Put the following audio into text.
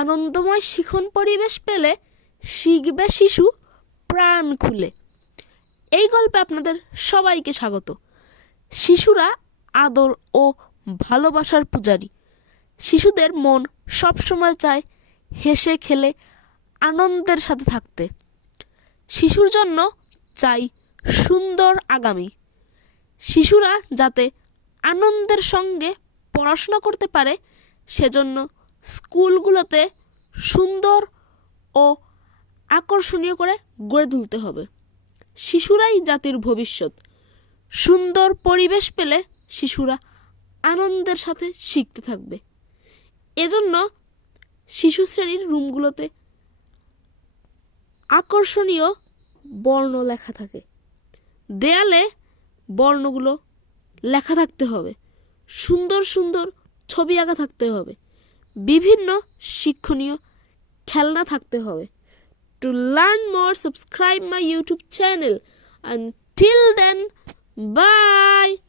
আনন্দময় শিখন পরিবেশ পেলে শিখবে শিশু প্রাণ খুলে। এই গল্পে আপনাদের সবাইকে স্বাগত। শিশুরা আদর ও ভালোবাসার পূজারী। শিশুদের মন সবসময় চায় হেসে খেলে আনন্দের সাথে থাকতে। শিশুর জন্য চাই সুন্দর আগামী। শিশুরা যাতে আনন্দের সঙ্গে পড়াশোনা করতে পারে সেজন্য স্কুলগুলোতে সুন্দর ও আকর্ষণীয় করে গড়ে তুলতে হবে। শিশুরাই জাতির ভবিষ্যৎ। সুন্দর পরিবেশ পেলে শিশুরা আনন্দের সাথে শিখতে থাকবে। এজন্য শিশু শ্রেণীর রুমগুলোতে আকর্ষণীয় বর্ণ লেখা থাকে। দেয়ালে বর্ণগুলো লেখা থাকতে হবে। সুন্দর সুন্দর ছবি আঁকা থাকতে হবে। বিভিন্ন শিক্ষণীয় খেলনা থাকতে হবে। To learn more, subscribe my YouTube channel. Until then, bye.